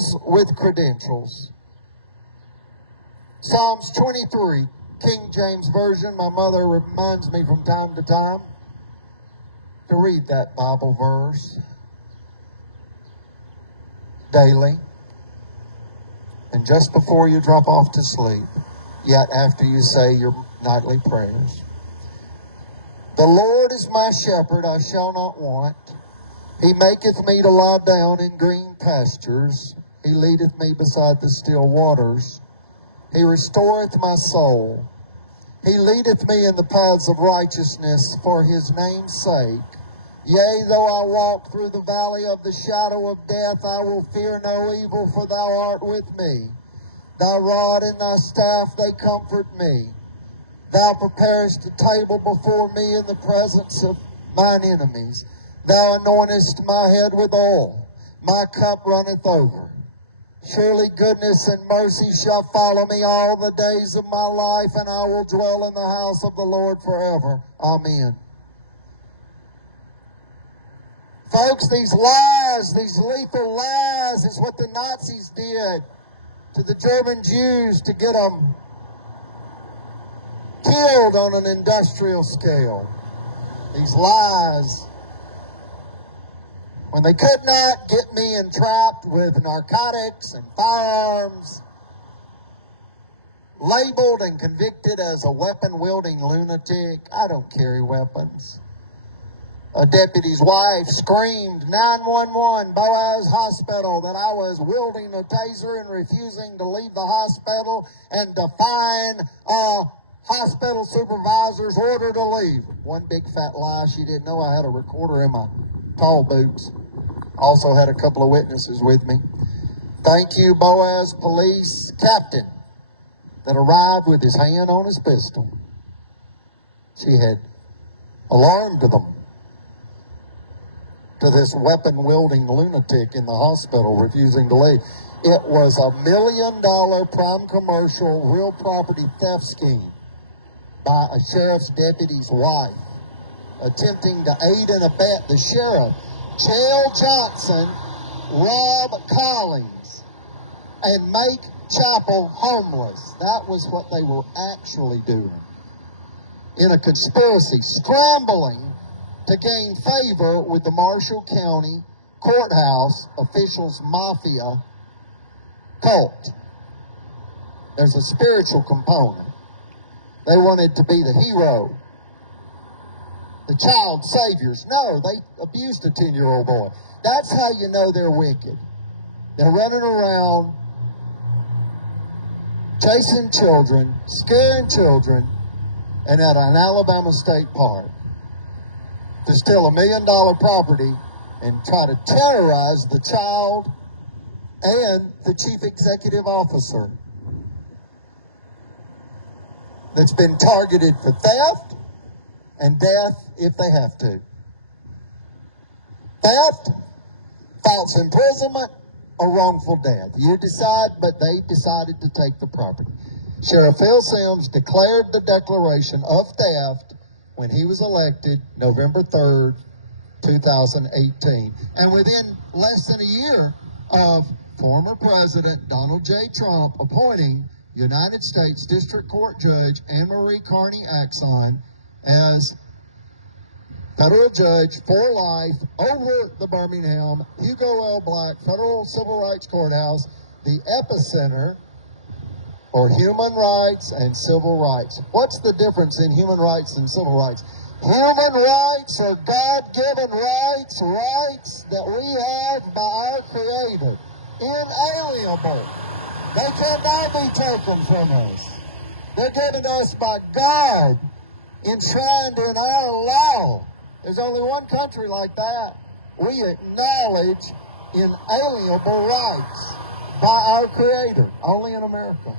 Angels with credentials. Psalms 23, King James Version. My mother reminds me from time to time to read that Bible verse daily. And just before you drop off to sleep, yet after you say your nightly prayers. The Lord is my shepherd, I shall not want. He maketh me to lie down in green pastures. He leadeth me beside the still waters. He restoreth my soul. He leadeth me in the paths of righteousness for his name's sake. Yea, though I walk through the valley of the shadow of death, I will fear no evil, for thou art with me. Thy rod and thy staff, they comfort me. Thou preparest a table before me in the presence of mine enemies. Thou anointest my head with oil. My cup runneth over. Surely goodness and mercy shall follow me all the days of my life, and I will dwell in the house of the Lord forever. Amen. Folks, these lies, these lethal lies, is what the Nazis did to the German Jews to get them killed on an industrial scale. These lies, when they could not get me entrapped with narcotics and firearms, labeled and convicted as a weapon-wielding lunatic. I don't carry weapons. A deputy's wife screamed 911 Boaz Hospital that I was wielding a taser and refusing to leave the hospital and defying a hospital supervisor's order to leave. One big fat lie. She didn't know I had a recorder in my tall boots. Also had a couple of witnesses with me. Thank you, Boaz police captain, that arrived with his hand on his pistol. She had alarmed them to this weapon-wielding lunatic in the hospital refusing to leave. It was $1 million prime commercial real property theft scheme by a sheriff's deputy's wife, attempting to aid and abet the sheriff, Chael Johnson, rob Collins, and make Chapel homeless. That was what they were actually doing. In a conspiracy, scrambling to gain favor with the Marshall County courthouse officials' mafia cult. There's a spiritual component. They wanted to be the hero, the child saviors. No, they abused a 10-year-old boy. That's how you know they're wicked. They're running around chasing children, scaring children, and at an Alabama state park to steal $1 million property and try to terrorize the child and the chief executive officer that's been targeted for theft and death if they have to. Theft, false imprisonment, or wrongful death. You decide, but they decided to take the property. Sheriff Phil Sims declared the declaration of theft when he was elected November 3rd, 2018. And within less than a year of former President Donald J. Trump appointing United States District Court Judge Anne Marie Carney Axon as federal judge for life over the Birmingham Hugo L. Black Federal Civil Rights Courthouse, the epicenter for human rights and civil rights. What's the difference in human rights and civil rights? Human rights are God-given rights, rights that we have by our Creator, inalienable. They cannot be taken from us. They're given to us by God, enshrined in our law. There's only one country like that. We acknowledge inalienable rights by our Creator, only in America.